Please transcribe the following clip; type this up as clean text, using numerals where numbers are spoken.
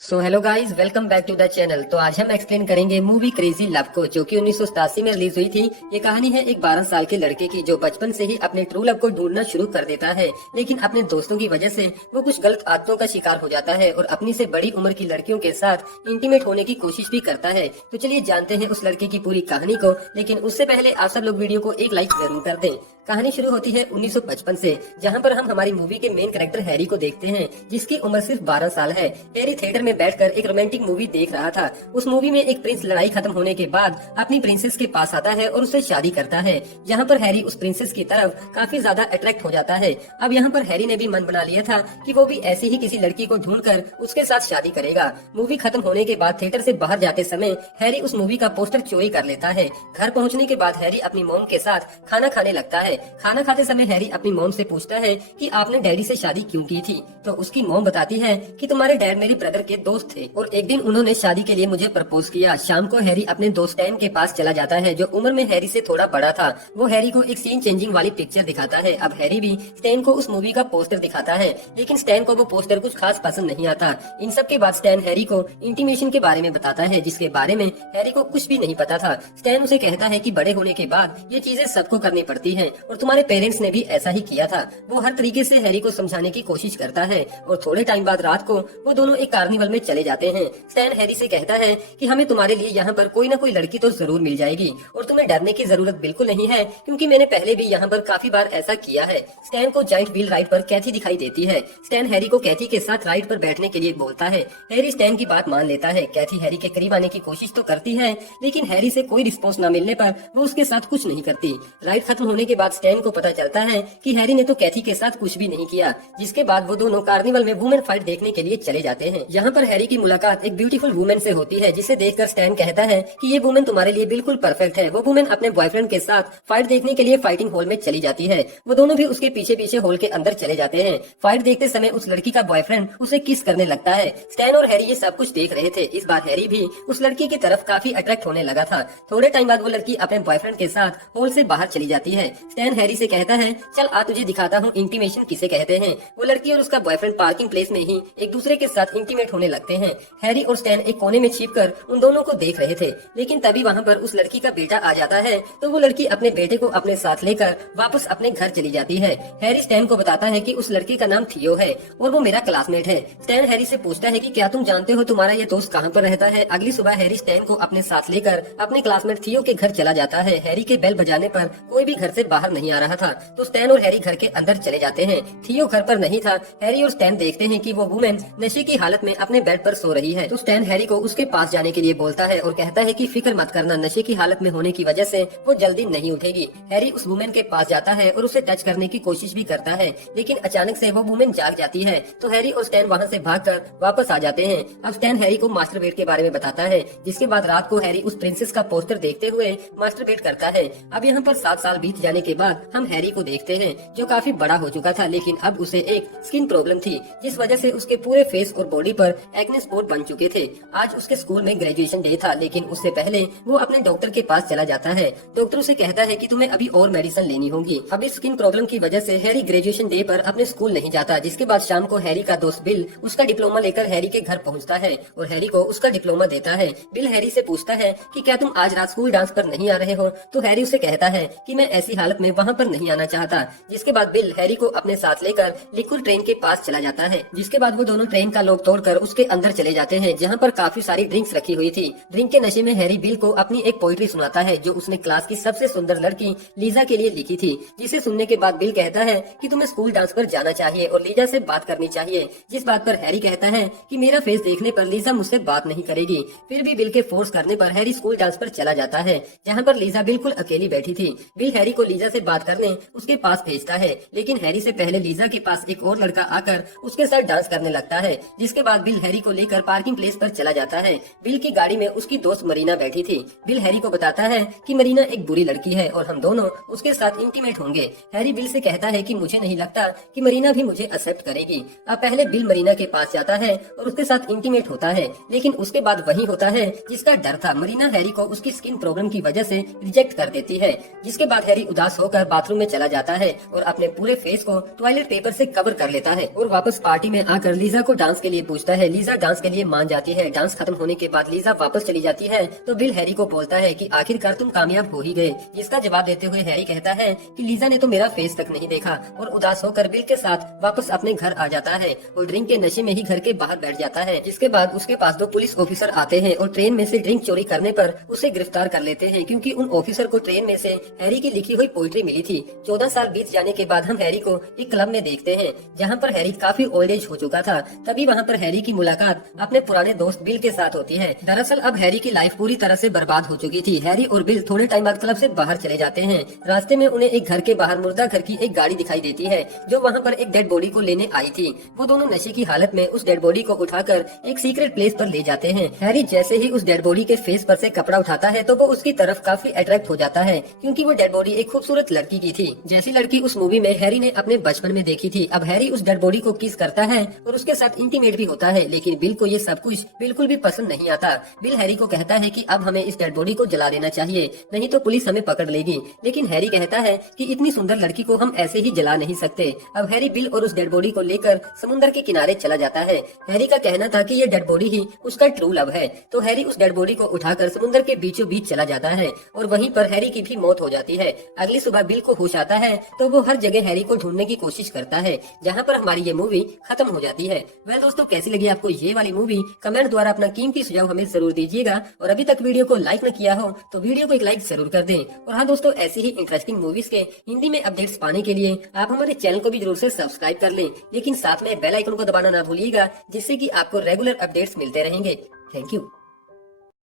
So hello guys, welcome back to the channel. तो आज हम एक्सप्लेन करेंगे मूवी क्रेजी लव को, जो कि 1987 में रिलीज हुई थी। ये कहानी है एक 12 साल के लड़के की, जो बचपन से ही अपने ट्रू लव को ढूंढना शुरू कर देता है, लेकिन अपने दोस्तों की वजह से वो कुछ गलत आदतों का शिकार हो जाता है और अपनी से बड़ी उम्र की लड़कियों के साथ इंटीमेट होने की कोशिश भी करता है। तो चलिए जानते हैं उस लड़के की पूरी कहानी को, लेकिन उससे पहले आप सब लोग वीडियो को एक लाइक जरूर कर दें। कहानी शुरू होती है 1955 से, जहां पर हम हमारी मूवी के मेन कैरेक्टर हैरी को देखते हैं, जिसकी उम्र सिर्फ 12 साल है। हैरी थिएटर में बैठकर एक रोमांटिक मूवी देख रहा था। उस मूवी में एक प्रिंस लड़ाई खत्म होने के बाद अपनी प्रिंसेस के पास आता है और उससे शादी करता है, जहां पर हैरी उस प्रिंसेस की तरफ काफी ज्यादा अट्रैक्ट हो जाता है। अब यहाँ पर हैरी ने भी मन बना लिया था कि वो भी ऐसी ही किसी लड़की को ढूंढकर उसके साथ शादी करेगा। मूवी खत्म होने के बाद थिएटर से बाहर जाते समय हैरी उस मूवी का पोस्टर चोरी कर लेता है। घर पहुँचने के बाद हैरी अपनी मॉम के साथ खाना खाने लगता है। खाना खाते समय हैरी अपनी मॉम से पूछता है कि आपने डैडी से शादी क्यों की थी। तो उसकी मॉम बताती है कि तुम्हारे डैड मेरे ब्रदर के दोस्त थे और एक दिन उन्होंने शादी के लिए मुझे प्रपोज किया। शाम को हैरी अपने दोस्त स्टैन के पास चला जाता है, जो उम्र में हैरी से थोड़ा बड़ा था। वो हैरी को एक सीन चेंजिंग वाली पिक्चर दिखाता है। अब हैरी भी स्टैन को उस मूवी का पोस्टर दिखाता है, लेकिन स्टैन को वो पोस्टर कुछ खास पसंद नहीं आता। इन सब के बाद स्टैन हैरी को इंटीमेशन के बारे में बताता है, जिसके बारे में हैरी को कुछ भी नहीं पता था। स्टैन उसे कहता है कि बड़े होने के बाद ये चीजें सबको करनी पड़ती है और तुम्हारे पेरेंट्स ने भी ऐसा ही किया था। वो हर तरीके से हैरी को समझाने की कोशिश करता है और थोड़े टाइम बाद रात को वो दोनों एक कार्निवल में चले जाते हैं। स्टैन हैरी से कहता है कि हमें तुम्हारे लिए यहाँ पर कोई ना कोई लड़की तो जरूर मिल जाएगी और तुम्हें डरने की जरूरत बिल्कुल नहीं है, क्योंकि मैंने पहले भी यहाँ पर काफी बार ऐसा किया है। स्टैन को जाइंट व्हील राइड पर कैथी दिखाई देती है। स्टैन हैरी को कैथी के साथ राइड पर बैठने के लिए बोलता है। हैरी स्टैन की बात मान लेता है। कैथी हैरी के करीब आने की कोशिश तो करती है, लेकिन हैरी से कोई रिस्पॉन्स न मिलने पर वो उसके साथ कुछ नहीं करती। राइड खत्म होने के बाद स्टैन को पता चलता है कि हैरी ने तो कैथी के साथ कुछ भी नहीं किया, जिसके बाद वो दोनों कार्निवल में वुमेन फाइट देखने के लिए चले जाते हैं। यहाँ पर हैरी की मुलाकात एक ब्यूटीफुल वुमेन से होती है, जिसे देखकर स्टैन कहता है कि ये वुमेन तुम्हारे लिए बिल्कुल परफेक्ट है। वो वुमेन अपने बॉयफ्रेंड के साथ फाइट देखने के लिए फाइटिंग हॉल में चली जाती है। वो दोनों भी उसके पीछे पीछे हॉल के अंदर चले जाते हैं। फाइट देखते समय उस लड़की का बॉयफ्रेंड उसे किस करने लगता है। स्टैन और हैरी ये सब कुछ देख रहे थे। इस बार हैरी भी उस लड़की की तरफ काफी अट्रैक्ट होने लगा था। थोड़े टाइम बाद वो लड़की अपने बॉयफ्रेंड के साथ हॉल से बाहर चली जाती है। स्टैन हैरी से कहता है, चल आ तुझे दिखाता हूँ इंटीमेशन किसे कहते हैं। वो लड़की और उसका बॉयफ्रेंड पार्किंग प्लेस में ही एक दूसरे के साथ इंटीमेट होने लगते हैं। हैरी और स्टैन एक कोने में छिपकर उन दोनों को देख रहे थे, लेकिन तभी वहाँ पर उस लड़की का बेटा आ जाता है। तो वो लड़की अपने बेटे को अपने साथ लेकर वापस अपने घर चली जाती है। हैरी स्टैन को बताता है कि उस लड़की का नाम थियो है और वो मेरा क्लासमेट है। स्टैन हैरी से पूछता है कि क्या तुम जानते हो तुम्हारा ये दोस्त कहाँ पर रहता है। अगली सुबह हैरी स्टैन को अपने साथ लेकर अपने क्लासमेट थियो के घर चला जाता है। हैरी के बेल बजाने पर कोई भी घर से बाहर नहीं आ रहा था, तो स्टैन और हैरी घर के अंदर चले जाते हैं। थियो घर पर नहीं था। हैरी और स्टैन देखते हैं कि वो वुमेन नशे की हालत में अपने बेड पर सो रही है। तो स्टैन हैरी को उसके पास जाने के लिए बोलता है और कहता है कि फिक्र मत करना, नशे की हालत में होने की वजह से वो जल्दी नहीं उठेगी। हैरी उस वुमेन के पास जाता है और उसे टच करने की कोशिश भी करता है, लेकिन अचानक से वो वुमेन जाग जाती है। तो हैरी और स्टैन वहाँ से भागकर वापस आ जाते हैं। अब स्टैन हैरी को मास्टरबेट के बारे में बताता है, जिसके बाद रात को हैरी उस प्रिंसेस का पोस्टर देखते हुए मास्टरबेट करता है। अब यहाँ पर 7 साल बीत जाने के बाद हम हैरी को देखते हैं, जो काफी बड़ा हो चुका था, लेकिन अब उसे एक स्किन प्रॉब्लम थी, जिस वजह से उसके पूरे फेस और बॉडी पर एक्ने स्पॉट बन चुके थे। आज उसके स्कूल में ग्रेजुएशन डे था, लेकिन उससे पहले वो अपने डॉक्टर के पास चला जाता है। डॉक्टर उसे कहता है कि तुम्हें अभी और मेडिसिन लेनी होगी। अब इस स्किन प्रॉब्लम की वजह से हैरी ग्रेजुएशन डे पर अपने स्कूल नहीं जाता। जिसके बाद शाम को हैरी का दोस्त बिल उसका डिप्लोमा लेकर हैरी के घर पहुंचता है और हैरी को उसका डिप्लोमा देता है। बिल हैरी से पूछता है कि क्या तुम आज रात स्कूल डांस पर नहीं आ रहे हो। तो हैरी उसे कहता है कि मैं ऐसी हालत में वहाँ पर नहीं आना चाहता। जिसके बाद बिल हैरी को अपने साथ लेकर लिक्विड ट्रेन के पास चला जाता है। जिसके बाद वो दोनों ट्रेन का लॉक तोड़कर उसके अंदर चले जाते हैं, जहाँ पर काफी सारी ड्रिंक्स रखी हुई थी। ड्रिंक के नशे में हैरी बिल को अपनी एक पोइट्री सुनाता है, जो उसने क्लास की सबसे सुंदर लड़की लीजा के लिए लिखी थी। जिसे सुनने के बाद बिल कहता है कि तुम्हें स्कूल डांस पर जाना चाहिए और लीजा से बात करनी चाहिए। जिस बात पर हैरी कहता है कि मेरा फेस देखने पर लीजा मुझसे बात नहीं करेगी। फिर भी बिल के फोर्स करने पर हैरी स्कूल डांस पर चला जाता है, जहाँ पर लीजा बिल्कुल अकेली बैठी थी। बिल हैरी को लीजा से बात करने उसके पास भेजता है, लेकिन हैरी से पहले लीजा के पास एक और लड़का आकर उसके साथ डांस करने लगता है। जिसके बाद बिल हैरी को लेकर पार्किंग प्लेस पर चला जाता है। बिल की गाड़ी में उसकी दोस्त मरीना बैठी थी। बिल हैरी को बताता है कि मरीना एक बुरी लड़की है और हम दोनों उसके साथ इंटीमेट होंगे। हैरी बिल से कहता है कि मुझे नहीं लगता कि मरीना भी मुझे एक्सेप्ट करेगी। अब पहले बिल मरीना के पास जाता है और उसके साथ इंटीमेट होता है, लेकिन उसके बाद वही होता है जिसका डर था। मरीना हैरी को उसकी स्किन प्रॉब्लम की वजह से रिजेक्ट कर देती है। जिसके बाद हैरी उदास हो होकर बाथरूम में चला जाता है और अपने पूरे फेस को टॉयलेट पेपर से कवर कर लेता है और वापस पार्टी में आकर लीजा को डांस के लिए पूछता है। लीजा डांस के लिए मान जाती है। डांस खत्म होने के बाद लीजा वापस चली जाती है तो बिल हैरी को बोलता है कि आखिरकार तुम कामयाब हो ही गए। जिसका जवाब देते हुए हैरी कहता है कि लीजा ने तो मेरा फेस तक नहीं देखा और उदास होकर बिल के साथ वापस अपने घर आ जाता है और ड्रिंक के नशे में ही घर के बाहर बैठ जाता है। जिसके बाद उसके पास 2 पुलिस ऑफिसर आते हैं और ट्रेन में से ड्रिंक चोरी करने पर उसे गिरफ्तार कर लेते हैं, क्योंकि उन ऑफिसर को ट्रेन में से हैरी की लिखी हुई पोइट्री मिली थी। 14 साल बीत जाने के बाद हम हैरी को एक क्लब में देखते हैं जहाँ पर हैरी काफी ओल्ड एज हो चुका था। तभी वहाँ पर हैरी की मुलाकात अपने पुराने दोस्त बिल के साथ होती है। दरअसल अब हैरी की लाइफ पूरी तरह से बर्बाद हो चुकी थी। हैरी और बिल थोड़े टाइम बाद क्लब से बाहर चले जाते हैं। रास्ते में उन्हें एक घर के बाहर मुर्दा घर की एक गाड़ी दिखाई देती है जो वहाँ पर एक डेड बॉडी को लेने आई थी। वो दोनों नशे की हालत में उस डेड बॉडी को उठाकर एक सीक्रेट प्लेस पर ले जाते हैं। हैरी जैसे ही उस डेड बॉडी के फेस पर से कपड़ा उठाता है तो वो उसकी तरफ काफी अट्रैक्ट हो जाता है, क्योंकि वो डेड बॉडी एक खूबसूरत लड़की की थी, जैसी लड़की उस मूवी में हैरी ने अपने बचपन में देखी थी। अब हैरी उस डेड बॉडी को किस करता है और उसके साथ इंटीमेट भी होता है, लेकिन बिल को ये सब कुछ बिल्कुल भी पसंद नहीं आता। बिल हैरी को कहता है कि अब हमें इस डेड बॉडी को जला देना चाहिए, नहीं तो पुलिस हमें पकड़ लेगी। लेकिन हैरी कहता है कि इतनी सुंदर लड़की को हम ऐसे ही जला नहीं सकते। अब हैरी बिल और उस डेड बॉडी को लेकर समुद्र के किनारे चला जाता है। हैरी का कहना था कि ये डेड बॉडी ही उसका ट्रू लव है, तो हैरी उस डेड बॉडी को उठाकर समुद्र के बीचों बीच चला जाता है और वहीं पर हैरी की भी मौत हो जाती है। अगली सुबह बिल को होश आता है तो वो हर जगह हैरी को ढूंढने की कोशिश करता है, जहाँ पर हमारी ये मूवी खत्म हो जाती है। वह दोस्तों, कैसी लगी आपको ये वाली मूवी? कमेंट द्वारा अपना कीमती सुझाव हमें जरूर दीजिएगा और अभी तक वीडियो को लाइक न किया हो तो वीडियो को एक लाइक जरूर कर दें। और हाँ दोस्तों, ऐसी ही इंटरेस्टिंग मूवीज के हिंदी में अपडेट्स पाने के लिए आप हमारे चैनल को भी जरूर से सब्सक्राइब कर लें, लेकिन साथ में बेल आइकन को दबाना ना भूलिएगा, जिससे कि आपको रेगुलर अपडेट्स मिलते रहेंगे। Thank you.